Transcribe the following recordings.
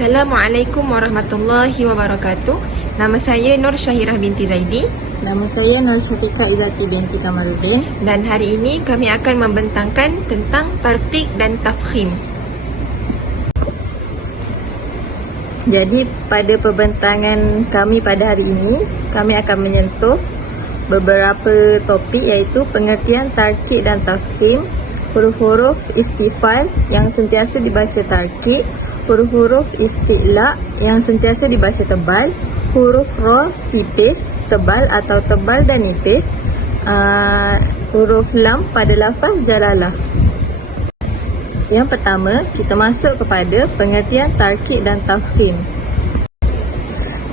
Assalamualaikum warahmatullahi wabarakatuh. Nama saya Nur Syahirah binti Zaidi. Nama saya Nur Syafiqah Izzati binti Kamaluddin. Dan hari ini kami akan membentangkan tentang tarqiq dan tafkhim. Jadi pada pembentangan kami pada hari ini, kami akan menyentuh beberapa topik iaitu pengertian tarqiq dan tafkhim, huruf-huruf istifal yang sentiasa dibaca tarqiq, huruf-huruf isti'la yang sentiasa dibaca tebal, huruf ra tipis, tebal atau tebal dan nipis, huruf lam pada lafaz jalalah. Yang pertama, kita masuk kepada pengertian tarqiq dan tafkhim.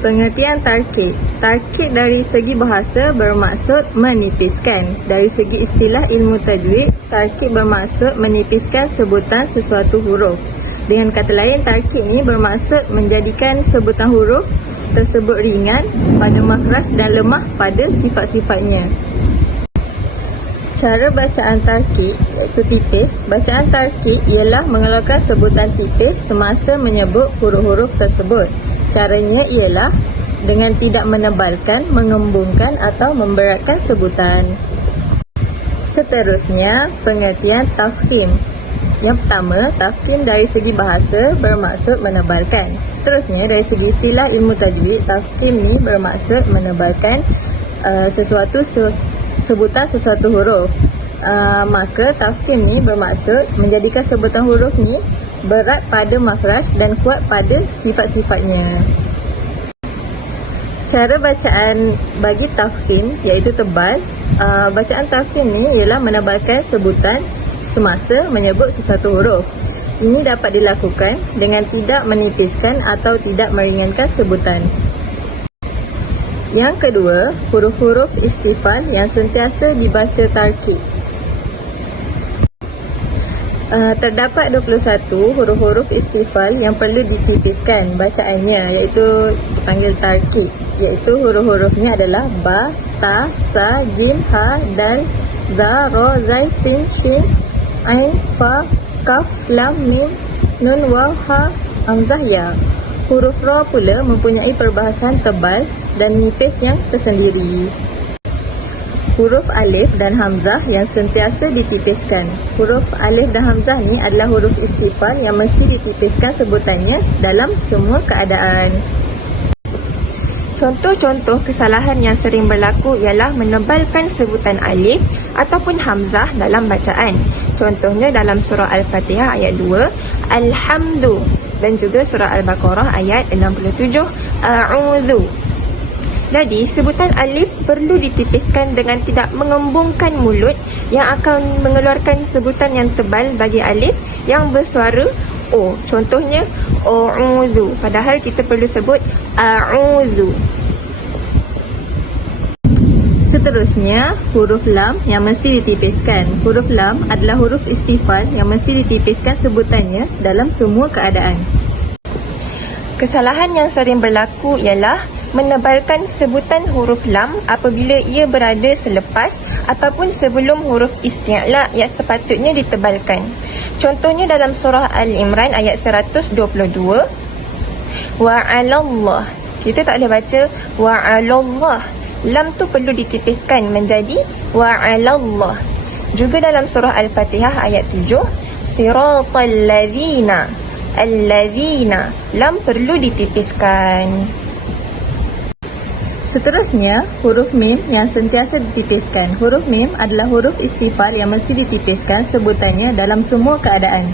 Pengertian tarqiq. Tarqiq dari segi bahasa bermaksud menipiskan. Dari segi istilah ilmu tajwid, tarqiq bermaksud menipiskan sebutan sesuatu huruf. Dengan kata lain, tarqiq ini bermaksud menjadikan sebutan huruf tersebut ringan pada makhraj dan lemah pada sifat-sifatnya. Cara bacaan tarqiq iaitu tipis. Bacaan tarqiq ialah mengeluarkan sebutan tipis semasa menyebut huruf-huruf tersebut. Caranya ialah dengan tidak menebalkan, mengembungkan atau memberatkan sebutan. Seterusnya, pengertian tafkhim. Yang pertama, tafkhim dari segi bahasa bermaksud menebalkan. Seterusnya, dari segi istilah ilmu tajwid, tafkhim ni bermaksud menebalkan sebutan sesuatu huruf. Maka tafkhim ni bermaksud menjadikan sebutan huruf ni berat pada makhraj dan kuat pada sifat-sifatnya. Cara bacaan bagi tafkhim iaitu tebal. Bacaan tafkhim ni ialah menebalkan sebutan semasa menyebut sesuatu huruf. Ini dapat dilakukan dengan tidak menipiskan atau tidak meringankan sebutan. Yang kedua, huruf-huruf istifal yang sentiasa dibaca tarqiq. Terdapat 21 huruf-huruf istifal yang perlu ditipiskan bacaannya, iaitu dipanggil tarqiq. Iaitu huruf-hurufnya adalah ba, ta, sa, jim, ha, dal, za, ro, zai, sin, shin, ain, fa, kaf, lam, mim, nun, waw, ha, hamzah, ya. Huruf ra pula mempunyai perbahasan tebal dan nipis yang tersendiri. Huruf alif dan hamzah yang sentiasa ditipiskan. Huruf alif dan hamzah ni adalah huruf istifal yang mesti ditipiskan sebutannya dalam semua keadaan. Contoh-contoh kesalahan yang sering berlaku ialah menebalkan sebutan alif ataupun hamzah dalam bacaan. Contohnya dalam surah Al-Fatihah ayat 2, Alhamdu, dan juga surah Al-Baqarah ayat 67, A'udhu. Jadi, sebutan alif perlu ditipiskan dengan tidak mengembungkan mulut yang akan mengeluarkan sebutan yang tebal bagi alif yang bersuara O. Contohnya, A'udhu. Padahal kita perlu sebut A'udhu. Seterusnya, huruf lam yang mesti ditipiskan. Huruf lam adalah huruf istifal yang mesti ditipiskan sebutannya dalam semua keadaan. Kesalahan yang sering berlaku ialah menebalkan sebutan huruf lam apabila ia berada selepas ataupun sebelum huruf isti'la yang sepatutnya ditebalkan. Contohnya dalam surah Al-Imran ayat 122, wa'alallah. Kita tak boleh baca wa'alallah. Lam tu perlu ditipiskan menjadi wa'alallah. Juga dalam surah Al-Fatihah ayat 7, siratal ladzina. Al-ladzina. Lam perlu ditipiskan. Seterusnya, huruf mim yang sentiasa ditipiskan. Huruf mim adalah huruf istifal yang mesti ditipiskan sebutannya dalam semua keadaan.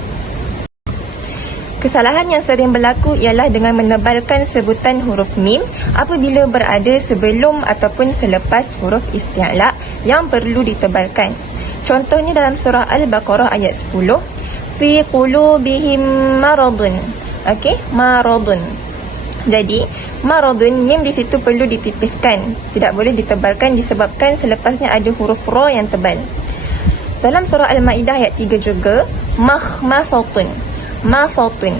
Kesalahan yang sering berlaku ialah dengan menebalkan sebutan huruf mim apabila berada sebelum ataupun selepas huruf isti'la yang perlu ditebalkan. Contohnya dalam surah Al-Baqarah ayat 10, fi qulubihim maradun. Okey, maradun. Jadi, maradun, mim di situ perlu ditipiskan. Tidak boleh ditebalkan disebabkan selepasnya ada huruf ra yang tebal. Dalam surah Al-Maidah ayat 3 juga, mahmasatun. Masatun.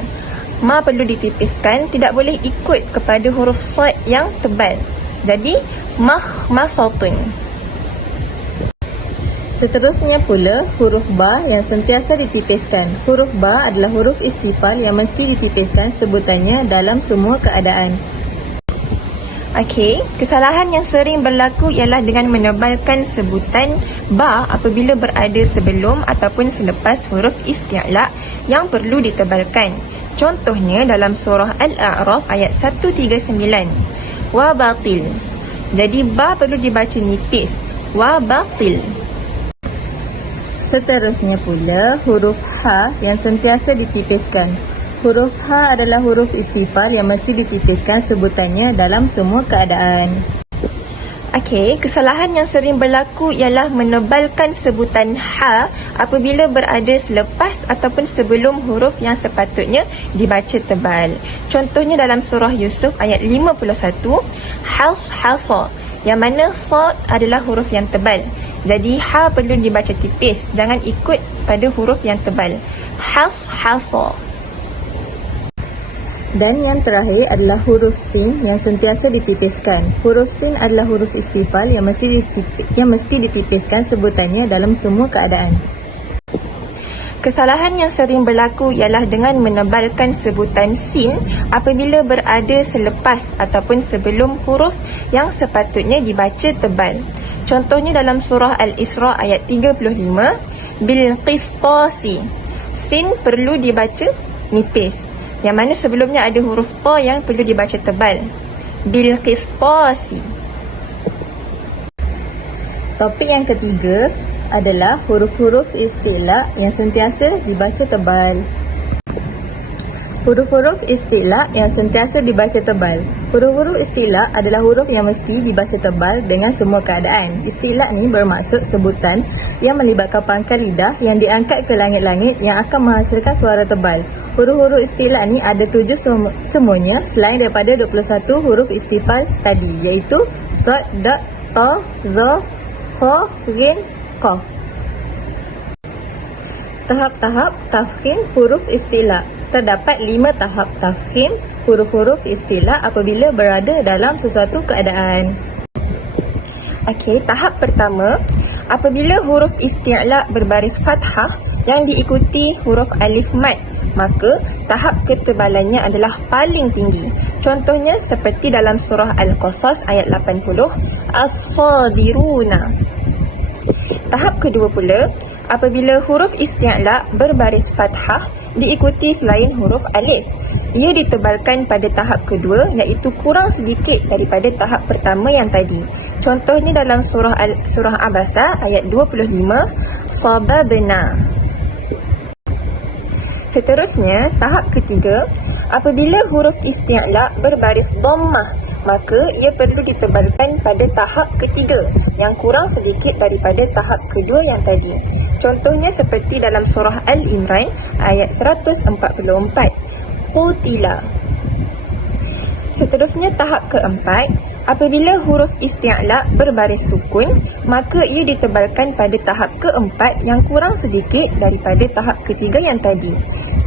Ma perlu ditipiskan, tidak boleh ikut kepada huruf sad yang tebal. Jadi, mahmasatun. Seterusnya pula, huruf ba yang sentiasa ditipiskan. Huruf ba adalah huruf istifal yang mesti ditipiskan sebutannya dalam semua keadaan. Okey, kesalahan yang sering berlaku ialah dengan menebalkan sebutan ba apabila berada sebelum ataupun selepas huruf isti'la yang perlu ditebalkan. Contohnya dalam surah Al-A'raf ayat 139. Wa batil. Jadi ba perlu dibaca nipis. Wa batil. Seterusnya pula, huruf ha yang sentiasa ditipiskan. Huruf ha adalah huruf istifal yang mesti ditipiskan sebutannya dalam semua keadaan. Okey, kesalahan yang sering berlaku ialah menebalkan sebutan ha apabila berada selepas ataupun sebelum huruf yang sepatutnya dibaca tebal. Contohnya dalam surah Yusuf ayat 51, hasa, yang mana sa adalah huruf yang tebal. Jadi ha perlu dibaca tipis, jangan ikut pada huruf yang tebal. Hasa. Dan yang terakhir adalah huruf sin yang sentiasa ditipiskan. Huruf sin adalah huruf istifal yang mesti ditipiskan sebutannya dalam semua keadaan. Kesalahan yang sering berlaku ialah dengan menebalkan sebutan sin apabila berada selepas ataupun sebelum huruf yang sepatutnya dibaca tebal. Contohnya dalam surah Al-Isra ayat 35, bil qisṭasi. Sin perlu dibaca nipis, yang mana sebelumnya ada huruf ta yang perlu dibaca tebal. Bil qisṭasi. Topik yang ketiga adalah huruf-huruf isti'la yang sentiasa dibaca tebal. Huruf-huruf isti'la yang sentiasa dibaca tebal. Huruf-huruf isti'la adalah huruf yang mesti dibaca tebal dengan semua keadaan. Isti'la ni bermaksud sebutan yang melibatkan pangkal lidah yang diangkat ke langit-langit yang akan menghasilkan suara tebal. Huruf-huruf isti'la ni ada 7 semuanya selain daripada 21 huruf istifal tadi, iaitu sad, da, ta, za, fa, ghin, qaf. Tahap-tahap tafkhim huruf isti'la. Terdapat 5 tahap tafkhim huruf-huruf isti'la apabila berada dalam sesuatu keadaan. Okey, tahap pertama, apabila huruf isti'la berbaris fathah yang diikuti huruf alif mad, maka tahap ketebalannya adalah paling tinggi. Contohnya seperti dalam surah Al-Qasas ayat 80, as-sabiruna. Tahap kedua pula, apabila huruf isti'la berbaris fathah diikuti selain huruf alif, ia ditebalkan pada tahap kedua, iaitu kurang sedikit daripada tahap pertama yang tadi. Contohnya dalam surah Abasa ayat 25, sababna. Seterusnya, tahap ketiga, apabila huruf isti'la berbaris dhammah, maka ia perlu ditebalkan pada tahap ketiga yang kurang sedikit daripada tahap kedua yang tadi. Contohnya seperti dalam surah Al-Imran ayat 144, qutila. Seterusnya tahap keempat, apabila huruf isti'la berbaris sukun, maka ia ditebalkan pada tahap keempat yang kurang sedikit daripada tahap ketiga yang tadi.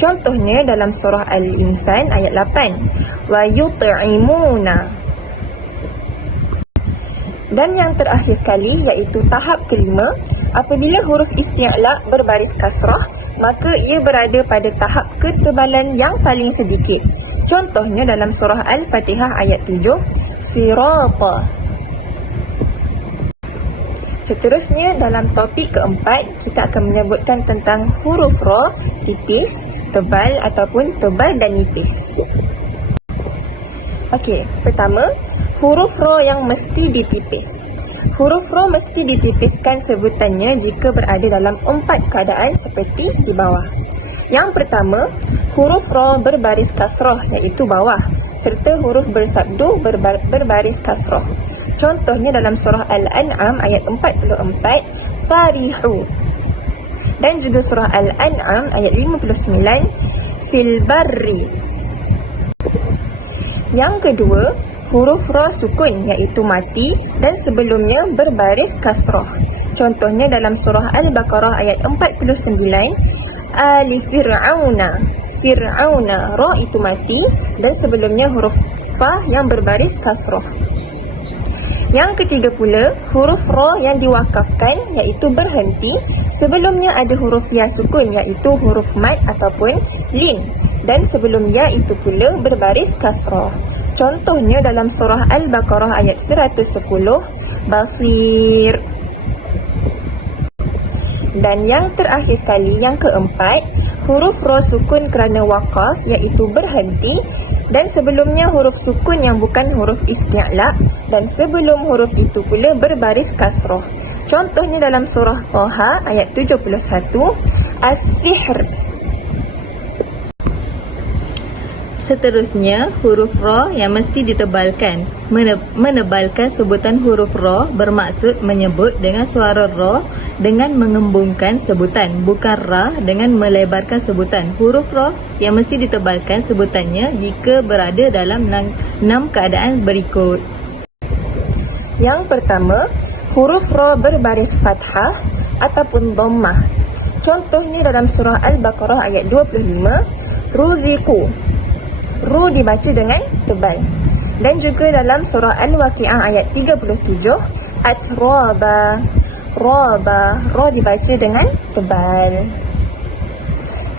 Contohnya dalam surah Al-Insan ayat 8, wa yut'imuna. Dan yang terakhir sekali iaitu tahap kelima, apabila huruf isti'la berbaris kasrah, maka ia berada pada tahap ketebalan yang paling sedikit. Contohnya dalam surah Al-Fatihah ayat 7, sirata. Seterusnya dalam topik keempat, kita akan menyebutkan tentang huruf ra, tipis, tebal ataupun tebal dan nipis. Okey, pertama, huruf ra yang mesti ditipis. Huruf ra mesti ditipiskan sebutannya jika berada dalam 4 keadaan seperti di bawah. Yang pertama, huruf ra berbaris kasrah iaitu bawah, serta huruf bersabdu berbaris kasrah. Contohnya dalam surah Al-An'am ayat 44, farihu. Dan juga surah Al-An'am ayat 59, fil barri. Yang kedua, huruf ra sukun iaitu mati dan sebelumnya berbaris kasrah. Contohnya dalam surah Al-Baqarah ayat 49, ali fir'auna. Fir'auna, ra itu mati dan sebelumnya huruf fa yang berbaris kasrah. Yang ketiga pula, huruf ra yang diwakafkan iaitu berhenti sebelumnya ada huruf ya sukun iaitu huruf mad ataupun lin, dan sebelum ya itu pula berbaris kasrah. Contohnya dalam surah Al-Baqarah ayat 110, Basir. Dan yang terakhir sekali, yang keempat, huruf ra sukun kerana wakaf iaitu berhenti, dan sebelumnya huruf sukun yang bukan huruf isti'la, dan sebelum huruf itu pula berbaris kasrah. Contohnya dalam surah Taha ayat 71, As-Sihr. Seterusnya, huruf ra yang mesti ditebalkan. Menebalkan sebutan huruf ra bermaksud menyebut dengan suara ra dengan mengembungkan sebutan, bukan ra dengan melebarkan sebutan. Huruf ra yang mesti ditebalkan sebutannya jika berada dalam 6 keadaan berikut. Yang pertama, huruf ra berbaris fathah ataupun dhammah. Contohnya dalam surah Al-Baqarah ayat 25, Ruziqu. Ru dibaca dengan tebal. Dan juga dalam surah Al-Waqi'ah ayat 37, Atraba. Raba. Ra dibaca dengan tebal.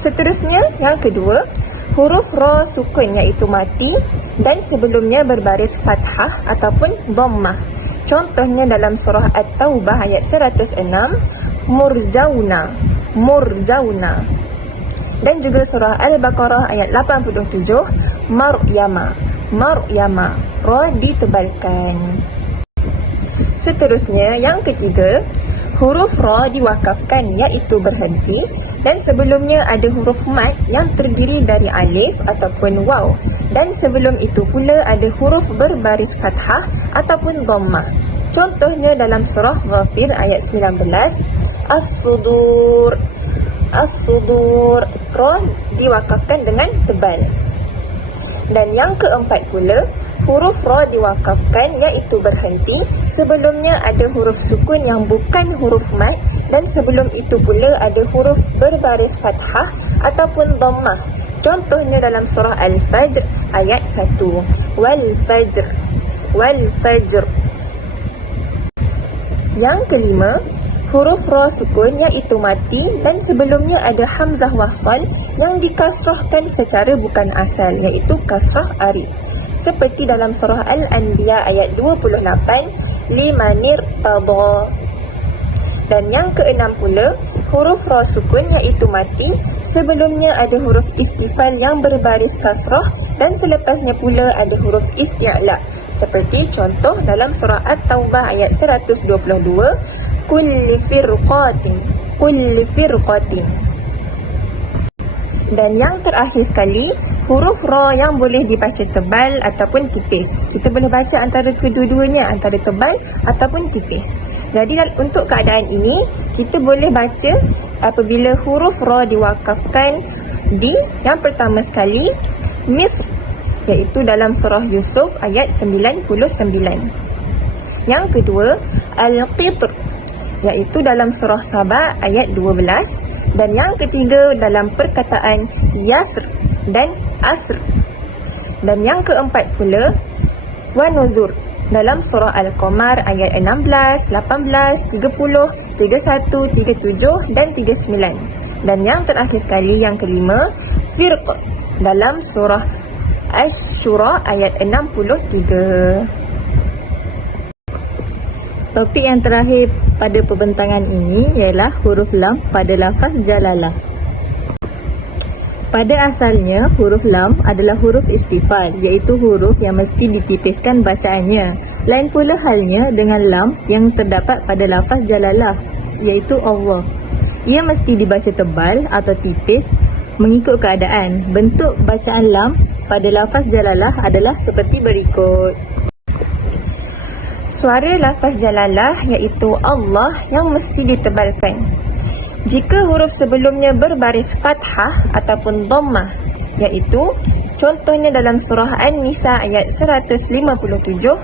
Seterusnya, yang kedua, huruf ra sukun iaitu mati dan sebelumnya berbaris fathah ataupun dhammah. Contohnya dalam surah At-Taubah ayat 106, Murjauna. Murjauna. Dan juga surah Al-Baqarah ayat 87, Maryama. Maryama. Ra ditebalkan. Seterusnya, yang ketiga, huruf ra diwakafkan iaitu berhenti, dan sebelumnya ada huruf mad yang terdiri dari alif ataupun waw, dan sebelum itu pula ada huruf berbaris fathah ataupun dhammah. Contohnya dalam surah Ghafir ayat 19, As-Sudur. As-Sudur. Ra diwakafkan dengan tebal. Dan yang keempat pula, huruf ra diwakafkan iaitu berhenti, sebelumnya ada huruf sukun yang bukan huruf mad, dan sebelum itu pula ada huruf berbaris fathah ataupun dhammah. Contohnya dalam surah Al-Fajr ayat 1, Wal Fajr. Wal Fajr. Yang kelima, huruf ra sukun iaitu mati, dan sebelumnya ada hamzah wasal yang dikasrahkan secara bukan asal iaitu kasrah arif. Seperti dalam surah Al-Anbiya ayat 28, Limanir tada. Dan yang keenam pula, huruf ra sukun iaitu mati, sebelumnya ada huruf istifal yang berbaris kasrah, dan selepasnya pula ada huruf isti'la. Seperti contoh dalam surah At-Taubah ayat 122, Kulli firqatin. Kulli firqatin. Dan yang terakhir sekali, huruf ra yang boleh dibaca tebal ataupun tipis. Kita boleh baca antara kedua-duanya, antara tebal ataupun tipis. Jadi untuk keadaan ini, kita boleh baca apabila huruf ra diwakafkan di yang pertama sekali, Misr, iaitu dalam surah Yusuf ayat 99. Yang kedua, Al-Qitr, iaitu dalam surah Saba ayat 12. Dan yang ketiga dalam perkataan Yasr dan Asr. Dan yang keempat pula, Wa-Nuzur, dalam surah Al-Qamar ayat 16, 18, 30, 31, 37 dan 39. Dan yang terakhir sekali, yang kelima, Firq, dalam surah Asy-Syura ayat 63. Topik yang terakhir pada perbentangan ini ialah huruf lam pada lafaz jalalah. Pada asalnya, huruf lam adalah huruf istifal, iaitu huruf yang mesti ditipiskan bacaannya. Lain pula halnya dengan lam yang terdapat pada lafaz jalalah, iaitu Allah. Ia mesti dibaca tebal atau tipis mengikut keadaan. Bentuk bacaan lam pada lafaz jalalah adalah seperti berikut. Suara lafaz jalalah iaitu Allah yang mesti ditebalkan. Jika huruf sebelumnya berbaris fathah ataupun dhammah, iaitu contohnya dalam surah An-Nisa ayat 157,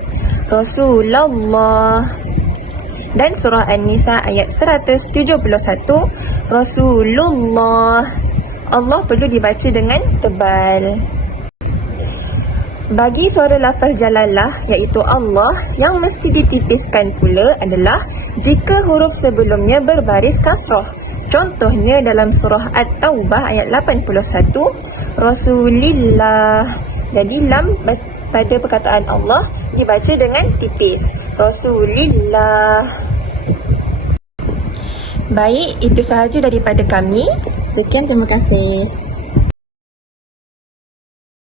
Rasulullah, dan surah An-Nisa ayat 171, Rasulullah. Allah perlu dibaca dengan tebal. Bagi suara lafaz jalalah iaitu Allah yang mesti ditipiskan pula adalah jika huruf sebelumnya berbaris kasrah. Contohnya dalam surah At-Taubah ayat 81, Rasulillah. Jadi lam pada perkataan Allah dibaca dengan tipis. Rasulillah. Baik, itu sahaja daripada kami. Sekian, terima kasih.